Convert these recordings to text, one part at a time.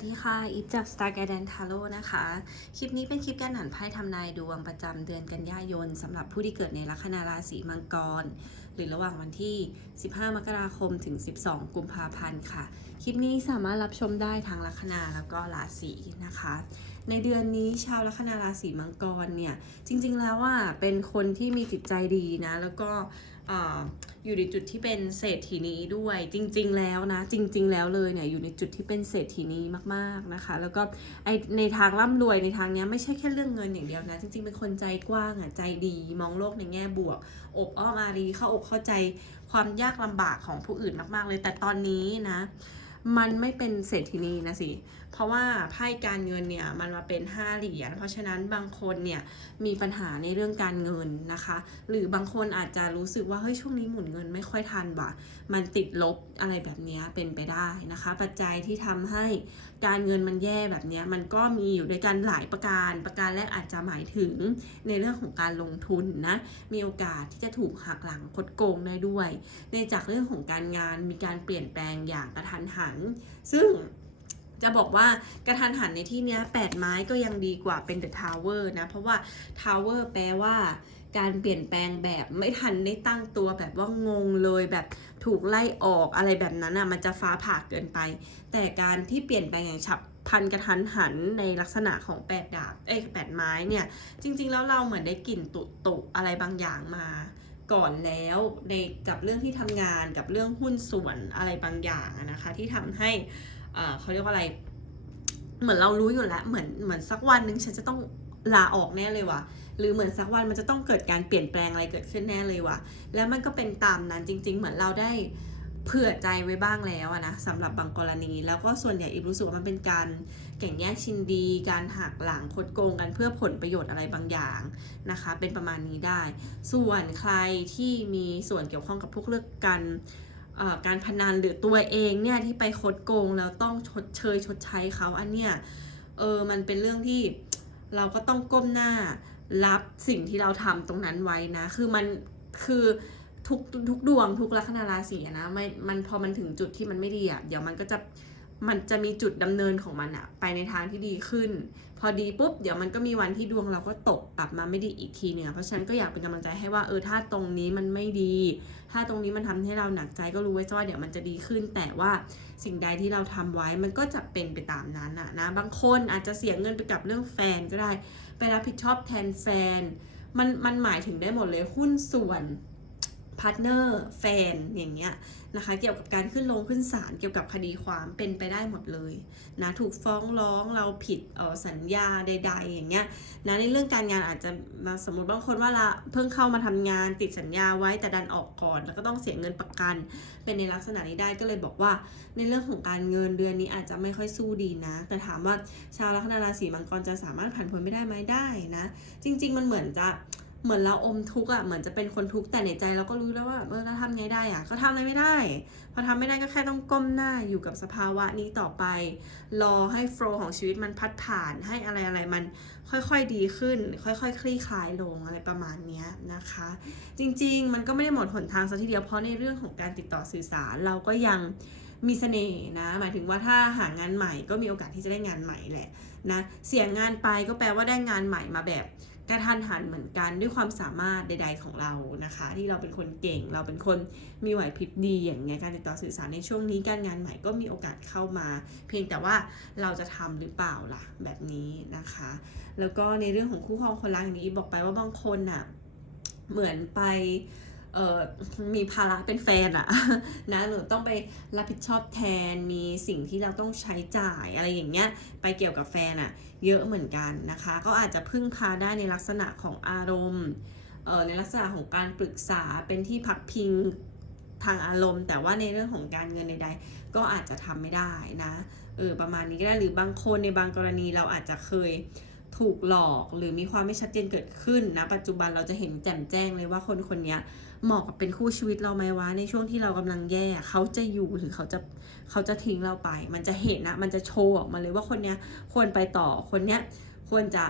วัสดีค่ะอีฟจาก Star Guardian Tarot นะคะ คลิปนี้เป็นคลิปการอ่านไพ่ทำนายดวงประจำเดือนกันยายนสำหรับผู้ที่เกิดในลัคนาราศีมังกร หรือระหว่างวันที่ 15 มกราคมถึง 12 กุมภาพันธ์ค่ะ คลิปนี้สามารถรับชมได้ทางลัคนาแล้วก็ราศีนะคะ ในเดือนนี้ชาวลัคนาราศีมังกรเนี่ย จริงๆแล้วว่าเป็นคนที่มีจิตใจดีนะ แล้วก็ อยู่ในจุดที่เป็นเศรษฐีนี้ด้วย จริง ๆ แล้วนะ จริง ๆ แล้วเลยเนี่ยอยู่ในจุดที่เป็นเศรษฐีนี้มากๆนะคะ แล้วก็ไอในทางร่ำรวยในทางเนี้ยไม่ใช่แค่เรื่องเงินอย่างเดียวนะ จริง ๆ เป็นคนใจกว้างอะใจดี มองโลกในแง่บวก อบอ้อมอารีเข้าอกเข้าใจความยากลำบากของผู้อื่นมาก ๆ เลยแต่ตอนนี้นะ มันไม่เป็นเศรษฐีนีนะสิ เพราะว่าไพ่การเงินเนี่ยมันมาเป็น5เหรียญ เพราะฉะนั้นบางคนเนี่ยมีปัญหาในเรื่องการเงินนะคะ หรือบางคนอาจจะรู้สึกว่าเฮ้ยช่วงนี้หมุนเงินไม่ค่อยทันว่ะ มันติดลบอะไรแบบนี้เป็นไปได้นะคะ ปัจจัยที่ทำให้ การเงินมันแย่แบบนี้มันก็มีอยู่ด้วยกันหลายประการ ประการแรกอาจจะหมายถึงในเรื่องของการลงทุนนะ มีโอกาสที่จะถูกหักหลังคดโกงได้ด้วย ในจากเรื่องของการงานมีการเปลี่ยนแปลงอย่างกระทันหัน ซึ่งจะบอกว่ากระทันหันในที่นี้แปดไม้ก็ยังดีกว่าเป็น The Tower นะ เพราะว่า Tower แปลว่า การเปลี่ยนแปลงแบบไม่ทันได้ตั้งตัวแบบว่างงเลยแบบถูกไล่ออกอะไรแบบนั้นอะมันจะฟ้าผ่าเกินไป แต่การที่เปลี่ยนแปลงอย่างฉับพันกระทันหันในลักษณะของแปดดาบเอ้ยแปดไม้เนี่ย จริง ๆ แล้วเราเหมือนได้กลิ่นตุตุอะไรบางอย่างมาก่อนแล้วในกับเรื่องที่ทำงานกับเรื่องหุ้นส่วนอะไรบางอย่างนะคะ ที่ทำให้อ่อเขาเรียกว่าอะไร เหมือนเรารู้อยู่แล้วเหมือนเหมือนสักวันหนึ่งฉันจะต้อง ลาออกแน่เลยว่ะ หรือเหมือนสักวันมันจะต้องเกิดการเปลี่ยนแปลงอะไรเกิดขึ้นแน่เลยว่ะ แล้วมันก็เป็นตามนั้นจริง ๆ เหมือนเราได้เผื่อใจไว้บ้างแล้วอะนะสำหรับบางกรณี แล้วก็ส่วนใหญ่อีรู้สึกว่ามันเป็นการแข่งแย่งชิงดี การหักหลังคดโกงกันเพื่อผลประโยชน์อะไรบางอย่างนะคะ เป็นประมาณนี้ได้ ส่วนใครที่มีส่วนเกี่ยวข้องกับพวกเรื่องการการพนันหรือตัวเองเนี่ยที่ไปคดโกงแล้วต้องชดเชยชดใช้เขาอันเนี้ยเออมันเป็นเรื่องที่ เราก็ต้องก้มหน้ารับสิ่งที่เราทำตรงนั้นไว้นะ คือมันคือทุกทุกดวงทุกลัคนาราศีนะไม่มันพอมันถึงจุดที่มันไม่ดีอะเดี๋ยวมันก็จะมันจะมีจุดดำเนินของมันอะไปในทางที่ดีขึ้น พอดีปุ๊บเดี๋ยวมันก็มีวันที่ดวงเราก็ตกกลับมาไม่ดีอีกทีเนี่ยเพราะฉะนั้นก็อยากเป็นกำลังใจให้ว่าเออถ้าตรงนี้มันไม่ดี ถ้าตรงนี้มันทำให้เราหนักใจก็รู้ไว้ซะว่าเดี๋ยวมันจะดีขึ้น แต่ว่าสิ่งใดที่เราทำไว้มันก็จะเป็นไปตามนั้นอะนะบางคนอาจจะเสียเงินไปกับเรื่องแฟนก็ได้ ไปรับผิดชอบแทนแฟน มันมันหมายถึงได้หมดเลยหุ้นส่วน พาร์ทเนอร์แฟนอย่างเงี้ยนะคะเกี่ยวกับการขึ้นลงขึ้นศาลเกี่ยวกับคดีความเป็นไปได้หมดเลยนะถูกฟ้องร้องเราผิดออสัญญาใด ๆ อย่างเงี้ยนะในเรื่องการงานอาจจะมาสมมติบางคนว่าละเพิ่งเข้ามาทำงานติดสัญญาไว้แต่ดันออกก่อน แล้วก็ต้องเสียเงินประกัน เป็นในลักษณะนี้ได้ก็เลยบอกว่า ในเรื่องของการเงินเดือนนี้อาจจะไม่ค่อยสู้ดีนะ แต่ถามว่าชาวลัคนาราศีมังกรจะสามารถผ่านพ้นไม่ได้ไหมได้นะ จริง ๆ มันเหมือนจะ เหมือนเราอมทุกข์อะเหมือนจะเป็นคนทุกข์แต่ในใจเราก็รู้แล้วว่าเออเราทำไงได้อะก็ทำอะไรไม่ได้ พอทำไม่ได้ก็แค่ต้องก้มหน้าอยู่กับสภาวะนี้ต่อไป รอให้โฟล์ของชีวิตมันพัดผ่านให้อะไรอะไรมันค่อยๆดีขึ้น ค่อยๆคคลี่คลายลงอะไรประมาณนี้นะคะ จริงๆ มันก็ไม่ได้หมดหนทางซะทีเดียวเพราะในเรื่องของการติดต่อสื่อสารเราก็ยังมีเสน่ห์นะ หมายถึงว่าถ้าหางานใหม่ก็มีโอกาสที่จะได้งานใหม่แหละนะเสียงานไปก็แปลว่าได้งานใหม่มาแบบ กระทันหันเหมือนกันด้วยความสามารถใด ๆของเรานะคะ ที่เราเป็นคนเก่ง เราเป็นคนมีไหวพริบดีอย่างเงี้ยการติดต่อสื่อสารในช่วงนี้การงานใหม่ก็มีโอกาสเข้ามา เพียงแต่ว่าเราจะทำหรือเปล่าล่ะแบบนี้นะคะ แล้วก็ในเรื่องของคู่ครองคนรักอย่างนี้บอกไปว่าบางคนน่ะเหมือนไป มีภาระเป็นแฟนอะนะหรือต้องไปรับผิดชอบแทนมีสิ่งที่เราต้องใช้จ่ายอะไรอย่างเงี้ยไปเกี่ยวกับแฟนอะเยอะเหมือนกันนะคะ ก็อาจจะพึ่งพาได้ในลักษณะของอารมณ์ในลักษณะของการปรึกษาเป็นที่พักพิงทางอารมณ์ แต่ว่าในเรื่องของการเงินใดๆ ก็อาจจะทำไม่ได้นะเออประมาณนี้ก็ได้หรือบางคนในบางกรณีเราอาจจะเคยถูกหลอกหรือมีความไม่ชัดเจนเกิดขึ้นนะปัจจุบันเราจะเห็นแจ่มแจ้งเลยว่าคนคนนี้เหมาะกับเป็นคู่ชีวิตเราไหมวะในช่วงที่เรากำลังแย่เขาจะอยู่หรือเขาจะเขาจะทิ้งเราไป มันจะเห็นนะมันจะโชว์ออกมาเลยว่าคนเนี้ยควรไปต่อคนเนี้ยควรจะ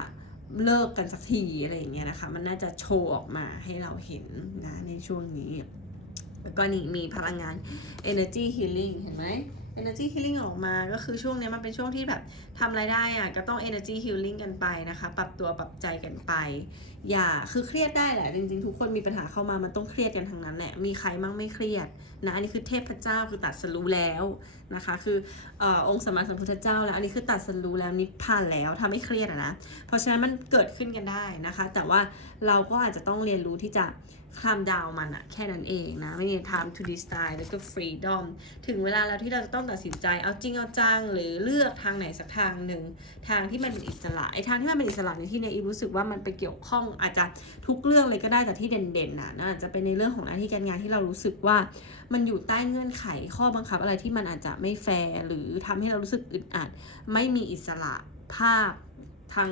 เลิกกันสักทีอะไรอย่างเงี้ยนะคะ มันน่าจะโชว์ออกมาให้เราเห็นนะในช่วงนี้แล้วก็นี่มีพลังงาน energy healing เห็นไหม energy healing ออกมา ก็คือช่วงนี้มันเป็นช่วงที่แบบทำอะไรได้อะก็ต้อง energy healing กันไปนะคะ ปรับตัวปรับใจกันไป อย่าคือเครียดได้แหละ จริงๆ ทุกคนมีปัญหาเข้ามามันต้องเครียดกันทั้งนั้นแหละมีใครมั่งไม่เครียดนะอันนี้คือเทพเจ้าคือตัดสรู้แล้วนะคะ คืออองค์สมมาสัมพุทธเจ้าแล้วอันนี้คือตัดสรู้แล้วนิพพานแล้วทำให้เครียดนะเพราะฉะนั้นมันเกิดขึ้นกันได้นะคะ แต่ว่าเราก็อาจจะต้องเรียนรู้ที่จะ คลามดาวมันอะแค่นั้นเองนะ ไม่มี time to decide แล้วก็ freedom ถึงเวลาแล้วที่เราจะต้องตัดสินใจเอาจริงเอาจัง หรือเลือกทางไหนสักทางหนึ่งทางที่มันเป็นอิสระไอ้ทางที่มันเป็นอิสระในที่ในอีรู้สึกว่ามันไปเกี่ยวข้องอาจจะทุกเรื่องเลยก็ได้แต่ที่เด่นๆนะน่าจะเป็นในเรื่องของหน้าที่การงานที่เรารู้สึกว่า มันอยู่ใต้เงื่อนไขข้อบังคับอะไรที่มันอาจจะไม่แฟร์หรือทำให้เรารู้สึกอึดอัดไม่มีอิสระภาพทาง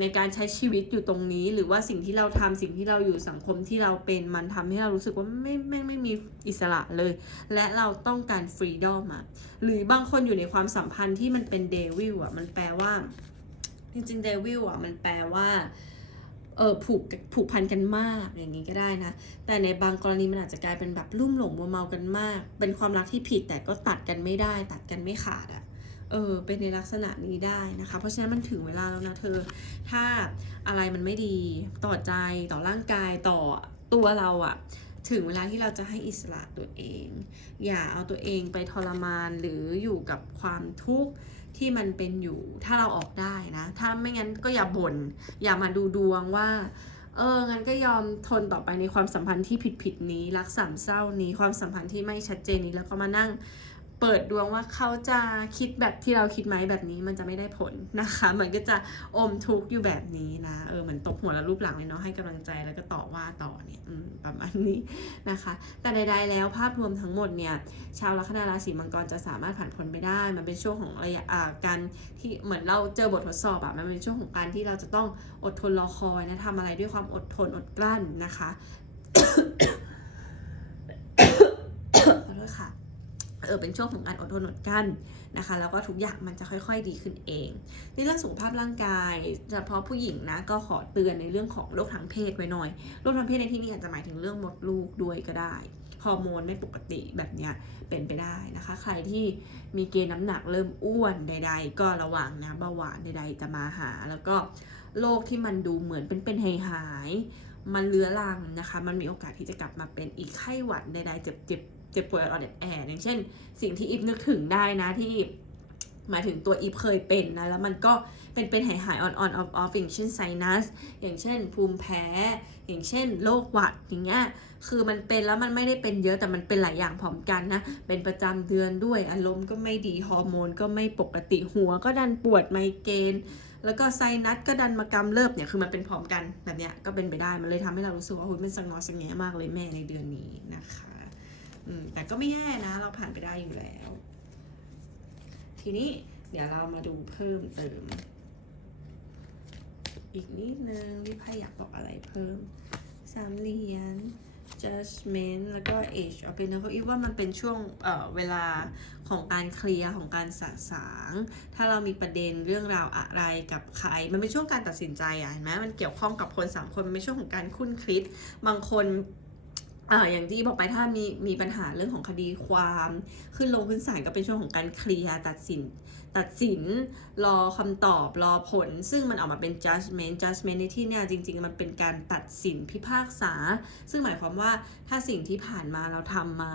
ในการใช้ชีวิตอยู่ตรงนี้ หรือว่าสิ่งที่เราทำสิ่งที่เราอยู่สังคมที่เราเป็นมันทำให้เรารู้สึกว่าไม่ไม่ไม่มีอิสระเลย และเราต้องการฟรีดอมอะหรือบางคนอยู่ในความสัมพันธ์ที่มันเป็นเดวิลอะมันแปลว่า จริงๆเดวิลอะมันแปลว่าเออผูกผูกพันกันมากอย่างนี้ก็ได้นะ แต่ในบางกรณีมันอาจจะกลายเป็นแบบลุ่มหลงมัวเมากันมาก เป็นความรักที่ผิดแต่ก็ตัดกันไม่ได้ ตัดกันไม่ขาดอะ เออเป็นในลักษณะนี้ได้นะคะ เพราะฉะนั้นมันถึงเวลาแล้วนะเธอ ถ้าอะไรมันไม่ดีต่อใจต่อร่างกายต่อตัวเราอะถึงเวลาที่เราจะให้อิสระตัวเอง อย่าเอาตัวเองไปทรมานหรืออยู่กับความทุกข์ที่มันเป็นอยู่ ถ้าเราออกได้นะ ถ้าไม่งั้นก็อย่าบน่นอย่ามาดูดวงว่าเอองั้นก็ยอมทนต่อไปในความสัมพันธ์ที่ผิดผิดนี้ รักสามเศร้านี้ความสัมพันธ์ที่ไม่ชัดเจนนี้แล้วก็มานั่ง เปิดดวงว่าเขาจะคิดแบบที่เราคิดไหมแบบนี้มันจะไม่ได้ผลนะคะมันก็จะอมทุกข์อยู่แบบนี้นะเออเหมือนตบหัวแล้วรูปหลังเลยเนาะให้กำลังใจแล้วก็ต่อว่าต่อเนี่ยประมาณนี้นะคะ แต่ใดๆแล้วภาพรวมทั้งหมดเนี่ยชาวลัคนาราศีมังกรจะสามารถผ่านพ้นไปได้ มันเป็นช่วงของระยะการที่เหมือนเราเจอบททดสอบอะมันเป็นช่วงของการที่เราจะต้องอดทนรอคอยนะทำอะไรด้วยความอดทนอดกลั้นนะคะขอโทษค่ะ เออเป็นช่วงของการอดทนอดกั้นนะคะ แล้วก็ทุกอย่างมันจะค่อย ๆ ดีขึ้นเอง ในเรื่องสุขภาพร่างกายเฉพาะผู้หญิงนะก็ขอเตือนในเรื่องของโรคทางเพศไว้หน่อยโรคทางเพศในที่นี้อาจจะหมายถึงเรื่องมดลูกด้วยก็ได้ฮอร์โมนไม่ปกติแบบเนี้ยเป็นไปได้นะคะ ใครที่มีเกณฑ์น้ำหนักเริ่มอ้วนใด ๆ ก็ระวังนะเบาหวานใด ๆ จะมาหา แล้วก็โรคที่มันดูเหมือนเป็นเป็นหายหายมันเลื้อรังนะคะ มันมีโอกาสที่จะกลับมาเป็นอีกไข้หวัดใดๆเจ็บเจ็บ เจ็บป่วยอ่อนแออย่างเช่น สิ่งที่อิฟนึกถึงได้นะที่หมายถึงตัวอีฟเคยเป็นนะ แล้วมันก็เป็นเป็นหายหายๆ on on off off อย่างเช่นไซนัสอย่างเช่น ภูมิแพ้ อย่างเช่นโรคหวัดอย่างเงี้ยคือมันเป็นแล้วมันไม่ได้เป็นเยอะแต่มันเป็นหลายอย่างพร้อมกันนะ เป็นประจำเดือนด้วยอารมณ์ก็ไม่ดีฮอร์โมนก็ไม่ปกติหัวก็ดันปวดไมเกรนแล้วก็ไซนัสก็ดันมากำเริบเนี่ยคือมันเป็นพร้อมกันแบบเนี้ยก็เป็นไปได้มันเลยทำให้เรารู้สึกว่าโอ้ยมันสงอสงแงมากเลยแม่ในเดือนนี้นะคะ อืมแต่ก็ไม่แย่นะ เราผ่านไปได้อยู่แล้ว ทีนี้เดี๋ยวเรามาดูเพิ่มเติม อีกนิดนึงพี่ไพ่อยากบอกอะไรเพิ่มสามเหรียญ judgment แล้วก็ age of pentacle อีกว่ามันเป็นช่วงเเวลาของการเคลียร์ของการสะสาง ถ้าเรามีประเด็นเรื่องราวอะไรกับใคร มันเป็นช่วงการตัดสินใจอะเห็นไหมมันเกี่ยวข้องกับคนสามคน มันเป็นช่วงของการคุ้นคิด บางคน อ่าอย่างที่บอกไปถ้ามีมีปัญหาเรื่องของคดีความขึ้นลงขึ้นศาลก็เป็นช่วงของการเคลียร์ตัดสิน ตัดสินรอคำตอบรอผล ซึ่งมันออกมาเป็น judgment judgment ในที่เนี่ยจริง ๆ มันเป็นการตัดสินพิพากษา ซึ่งหมายความว่าถ้าสิ่งที่ผ่านมาเราทำมา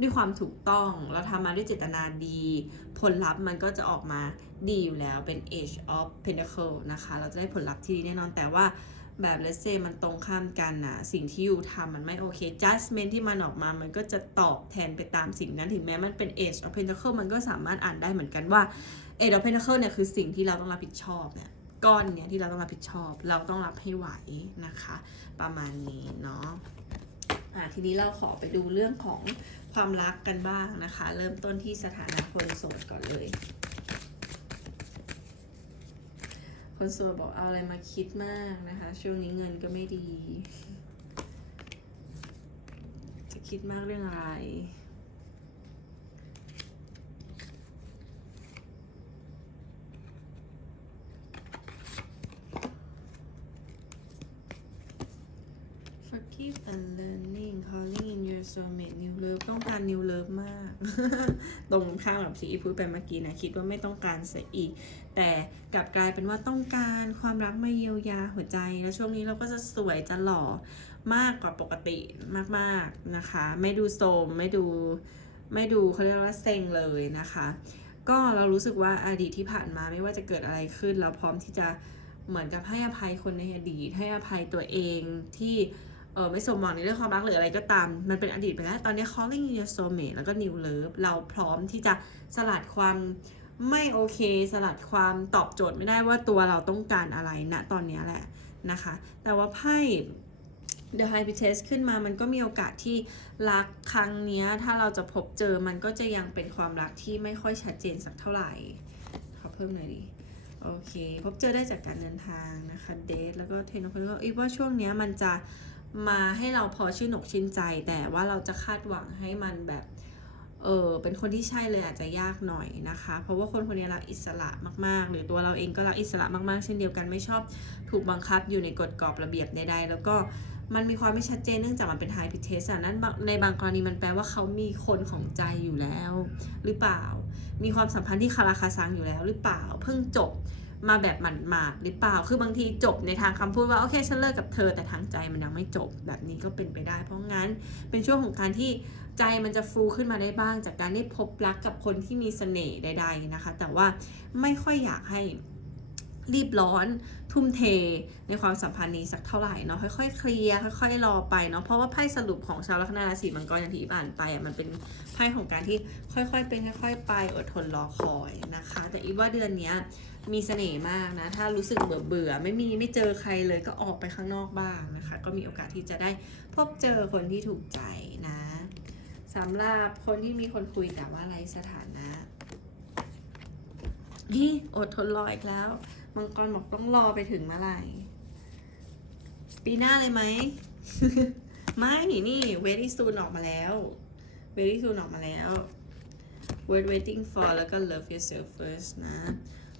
ด้วยความถูกต้องเราทำมาด้วยเจตนาดี ผลลัพธ์มันก็จะออกมาดีอยู่แล้วเป็น age of pentacle นะคะ เราจะได้ผลลัพธ์ที่ดีแน่นอนแต่ว่า แบบ let's say มันตรงข้ามกันนะสิ่งที่อยู่ทำมันไม่โอเค judgment ที่มันออกมา มันก็จะตอบแทนไปตามสิ่งนั้น ถึงแม้มันเป็น age of pentacle มันก็สามารถอ่านได้เหมือนกันว่า age of pentacle เนี่ยคือสิ่งที่เราต้องรับผิดชอบเนี่ยก้อนเนี่ยที่เราต้องรับผิดชอบ เราต้องรับให้ไหวนะคะ ประมาณนี้เนาะอะทีนี้เราขอไปดูเรื่องของความรักกันบ้างนะคะ เริ่มต้นที่สถานะคนโสดก่อนเลย คนโสดบอกเอาอะไรมาคิดมากนะคะ ช่วงนี้เงินก็ไม่ดี จะคิดมากเรื่องอะไร Forgive and learning calling in your your soulmate new love ต้องการ new love มาก ตรงข้ามกับที่อีพูดไปเมื่อกี้นะ คิดว่าไม่ต้องการเสียอีก แต่กลับกลายเป็นว่าต้องการความรักมาเยียวยาหัวใจ แล้วช่วงนี้เราก็จะสวยจะหล่อมากกว่าปกติมากๆนะคะ ไม่ดูโทรมไม่ดูไม่ดูเขาเรียกว่าเซ็งเลยนะคะ ก็เรารู้สึกว่าอดีตที่ผ่านมาไม่ว่าจะเกิดอะไรขึ้น เราพร้อมที่จะเหมือนกับให้อภัยคนในอดีตให้อภัยตัวเองที่ ออไม่สมหวังในเรื่องความรักหรืออะไรก็ตาม มันเป็นอดีตไปแล้ว ตอนนี้ calling in your soulmate แล้วก็ new love เราพร้อมที่จะสลัดความไม่โอเค สลัดความตอบโจทย์ไม่ได้ว่าตัวเราต้องการอะไรณตอนนี้แหละนะคะ แต่ว่าไพ่ The High p r i e s t e s s ขึ้นมามันก็มีโอกาสที่รักครั้งนี้ถ้าเราจะพบเจอมันก็จะยังเป็นความรักที่ไม่ค่อยชัดเจนสักเท่าไหร่ ขอเพิ่มหน่อยดิโอเค พบเจอได้จากการเดินทางนะคะเดทแล้วก็เทนคนก็อีกว่าช่วงนี้มันจะ มาให้เราพอชื่นอกชื่นใจ แต่ว่าเราจะคาดหวังให้มันแบบเออเป็นคนที่ใช่เลยอาจจะยากหน่อยนะคะ เพราะว่าคนคนนี้รักอิสระมากๆ หรือตัวเราเองก็รักอิสระมากๆ เช่นเดียวกันไม่ชอบถูกบังคับอยู่ในกฎกรอบระเบียบใดๆแล้วก็มันมีความไม่ชัดเจนเนื่องจากมันเป็นไฮพิเทสอะนั้นในบางกรณีมันแปลว่าเขามีคนของใจอยู่แล้ว หรือเปล่า มีความสัมพันธ์ที่คาราคาซังอยู่แล้ว หรือเปล่า เพิ่งจบ มาแบบหมาดๆหรือเปล่า คือบางทีจบในทางคำพูดว่าโอเคฉันเลิกกับเธอแต่ทางใจมันยังไม่จบแบบนี้ก็เป็นไปได้ เพราะงั้นเป็นช่วงของการที่ใจมันจะฟูขึ้นมาได้บ้าง จากการได้พบรักกับคนที่มีเสน่ห์ใดๆนะคะ แต่ว่าไม่ค่อยอยากให้รีบร้อนทุ่มเทในความสัมพันธ์นี้สักเท่าไหร่เนาะค่อยๆเคลียร์ค่อยๆรอไปเนาะเพราะว่าไพ่สรุปของชาวลัคนาราศีมังกรอย่างที่อ่านไปอะมันเป็นไพ่ของการที่ค่อยๆเป็นค่อย ๆ ไปอดทนรอคอยนะคะ แต่อีว่าเดือนเนี้ยมีเสน่ห์มากนะ ถ้ารู้สึกเบื่อเบื่อไม่มีไม่เจอใครเลยก็ออกไปข้างนอกบ้างนะคะ ก็มีโอกาสที่จะได้พบเจอคนที่ถูกใจนะสำหรับคนที่มีคนคุยแต่ว่าไรสถานะนี่อดทนรออีกแล้วมังกรบอกต้องรอไปถึงเมื่อไหร่ปีหน้าเลยไหม ไม่นี่ very soon ออกมาแล้ว very soon ออกมาแล้ว wait waiting for แล้วก็ love yourself first นะ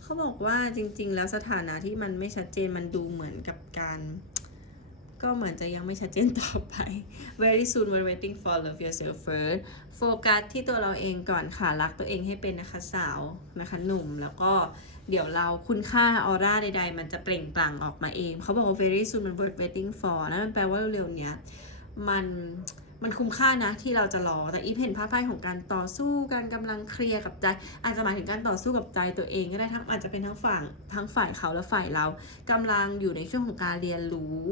เขาบอกว่าจริง ๆ แล้วสถานะที่มันไม่ชัดเจนมันดูเหมือนกับการ ก็เหมือนจะยังไม่ชัดเจนต่อไป very soon we're waiting for love yourself first โฟกัสที่ตัวเราเองก่อนค่ะ รักตัวเองให้เป็นนะคะสาวนะคะหนุ่มแล้วก็เดี๋ยวเราคุณค่าออร่าใด ๆ มันจะเปล่งปลั่งออกมาเอง เขาบอกว่า very soon มัน worth waiting for นะมันแปลว่าเร็วๆเนี้ยมัน มันคุ้มค่านะที่เราจะรอ แต่อีฟเห็นภาพไพ่ของการต่อสู้การกำลังเคลียร์กับใจ อาจจะหมายถึงการต่อสู้กับใจตัวเองก็ได้ทั้งอาจจะเป็นทั้งฝั่งทั้งฝ่ายเขาและฝ่ายเรากำลังอยู่ในช่วงของการเรียนรู้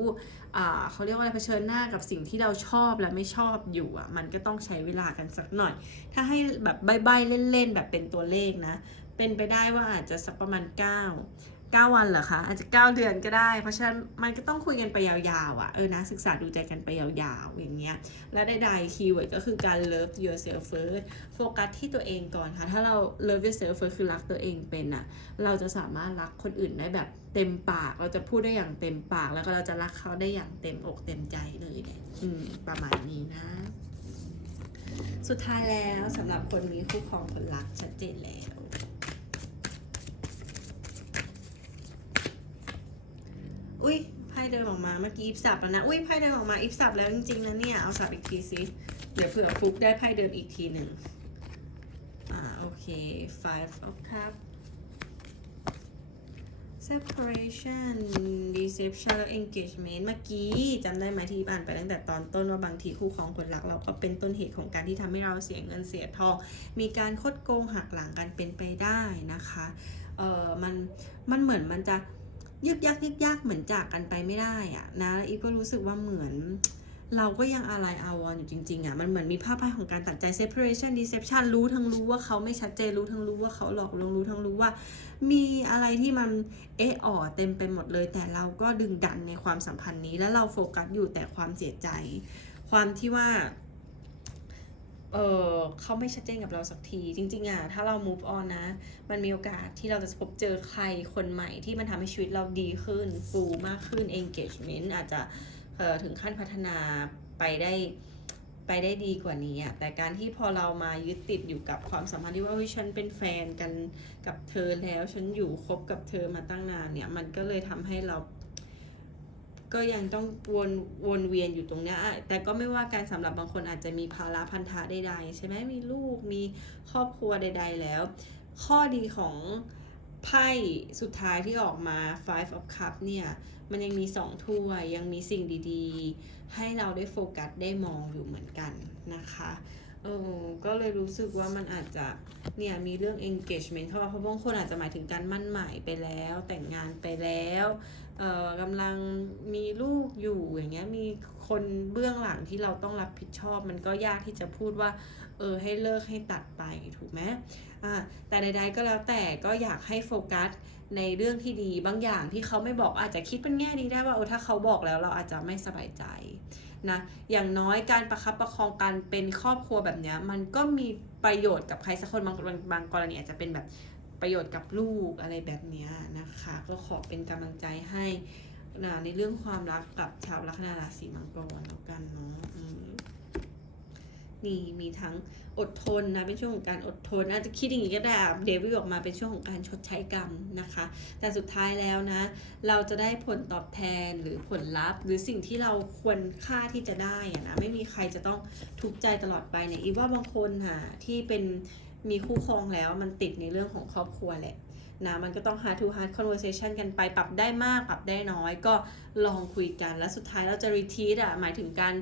เขาเรียกว่าอะไรเผชิญหน้ากับสิ่งที่เราชอบและไม่ชอบอยู่อะมันก็ต้องใช้เวลากันสักหน่อย ถ้าให้แบบใบๆเล่นๆแบบเป็นตัวเลขนะ เป็นไปได้ว่าอาจจะสักประมาณ 9 9 วันเหรอคะอาจจะ 9 เดือนก็ได้ เพราะฉะนั้นมันก็ต้องคุยกันไปยาวๆอะเออนะศึกษาดูใจกันไปยาวๆ อย่างเงี้ยและใดๆคีย์เวิร์ดก็คือการ love yourself first โฟกัสที่ตัวเองก่อนค่ะถ้าเรา love yourself first คือรักตัวเองเป็นอะเราจะสามารถรักคนอื่นได้แบบเต็มปาก เราจะพูดได้อย่างเต็มปาก แล้วก็เราจะรักเขาได้อย่างเต็มอกเต็มใจเลยเนี่ยอืมประมาณนี้นะ สุดท้ายแล้วสำหรับคนมีคู่ครองคนรักชัดเจนแล้ว อุ้ยไพ่เดินออกมาเมื่อกี้อิฟสับแล้วนะ อุ้ยไพ่เดินออกมาอิฟสับแล้วจริงๆนะเนี่ย เอาสับอีกทีสิ เดี๋ยวเผื่อฟุกได้ไพ่เดิมอีกทีหนึ่งอ่าโอเค five of cup separation deception แล้ว engagement เมื่อกี้จำได้ไหมที่อ่านไปตั้งแต่ตอนต้นว่าบางทีคู่ของคนรัก เราก็เป็นต้นเหตุของการที่ทำให้เราเสียเงินเสียทอง มีการคดโกงหักหลังกันเป็นไปได้นะคะ เออมันมันเหมือนมันจะ ยึกยักยึกยักเหมือนจากกันไปไม่ได้อะนะอีฟก็รู้สึกว่าเหมือน เราก็ยังอะไรอาวรณ์อยู่จริงๆอะมันเหมือนมีภาพพายของการตัดใจ separation deception รู้ทั้งรู้ว่าเขาไม่ชัดเจนรู้ทั้งรู้ว่าเขาหลอกลวงรู้ทั้งรู้ว่า มีอะไรที่มันเอะอ่อเต็มไปหมดเลย แต่เราก็ดึงดันในความสัมพันธ์นี้ แล้วเราโฟกัสอยู่แต่ความเสียใจ ความที่ว่า เออเขาไม่ชัดเจนกับเราสักทีจริง ๆอะถ้าเรา move on นะ มันมีโอกาสที่เราจะพบเจอใครคนใหม่ที่มันทำให้ชีวิตเราดีขึ้นฟูมากขึ้น engagement อาจจะเออถึงขั้นพัฒนาไปได้ไปได้ดีกว่านี้อะแต่การที่พอเรามายึดติดอยู่กับความสัมพันธ์ที่ว่าเฮ้ยฉันเป็นแฟนกันกับเธอแล้วฉันอยู่คบกับเธอมาตั้งนานเนี่ย มันก็เลยทำให้เรา ก็ยังต้องวนวนเวียนอยู่ตรงนี้แต่ก็ไม่ว่าการสำหรับบางคนอาจจะมีภาระพันธะใดๆ ใช่ไหมมีลูกมีครอบครัวใด ๆ แล้ว ข้อดีของไพ่สุดท้ายที่ออกมา five of cup เนี่ย มันยังมีสองถ้วย ยังมีสิ่งดีๆ ให้เราได้โฟกัสได้มองอยู่เหมือนกันนะคะเออก็เลยรู้สึกว่ามันอาจจะเนี่ยมีเรื่อง engagement เข้ามาเพราะบางคนอาจจะหมายถึงการมั่นหมายไปแล้ว แต่งงานไปแล้ว กำลังมีลูกอยู่อย่างเงี้ยมีคนเบื้องหลังที่เราต้องรับผิดชอบ มันก็ยากที่จะพูดว่า เออให้เลิกให้ตัดไปถูกไหมอ่าแต่ใด ๆ ก็แล้วแต่ก็อยากให้โฟกัสในเรื่องที่ดีบางอย่างที่เขาไม่บอกอาจจะคิดเป็นแง่ดีได้ว่าเออถ้าเขาบอกแล้วเราอาจจะไม่สบายใจนะอย่างน้อยการประคับประคองการเป็นครอบครัวแบบเนี้ยมันก็มีประโยชน์กับใครสักคนบางบางบางกรณีอาจจะเป็นแบบ ประโยชน์กับลูกอะไรแบบนี้นะคะ ก็ขอเป็นกำลังใจให้นะในเรื่องความรักกับชาวลัคนาราศีมังกรแล้วกันเนาะนี่มีทั้งอดทนนะเป็นช่วงของการอดทน อาจจะคิดอย่างนี้ก็ได้เดวิลออกมาเป็นช่วงของการชดใช้กรรมนะคะ แต่สุดท้ายแล้วนะ เราจะได้ผลตอบแทนหรือผลลัพธ์ หรือสิ่งที่เราควรค่าที่จะได้นะไม่มีใครจะต้องทุกข์ใจตลอดไปเนี่ยอีว่าบางคนค่ะที่เป็น มีคู่ครองแล้วมันติดในเรื่องของครอบครัวแหละนะมันก็ต้อง hard to hard conversation กันไปปรับได้มากปรับได้น้อยก็ลองคุยกัน แล้วสุดท้ายเราจะ retreat อะหมายถึงการ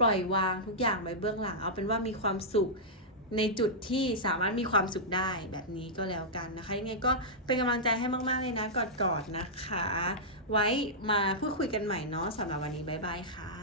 ปล่อยวางทุกอย่างไปเบื้องหลัง เอาเป็นว่ามีความสุขในจุดที่สามารถมีความสุขได้แบบนี้ก็แล้วกันนะคะยังไงก็เป็นกำลังใจให้มาก ๆ เลยนะกอดๆนะคะ ไว้มาพูดคุยกันใหม่เนาะสำหรับวันนี้บ๊ายบายค่ะ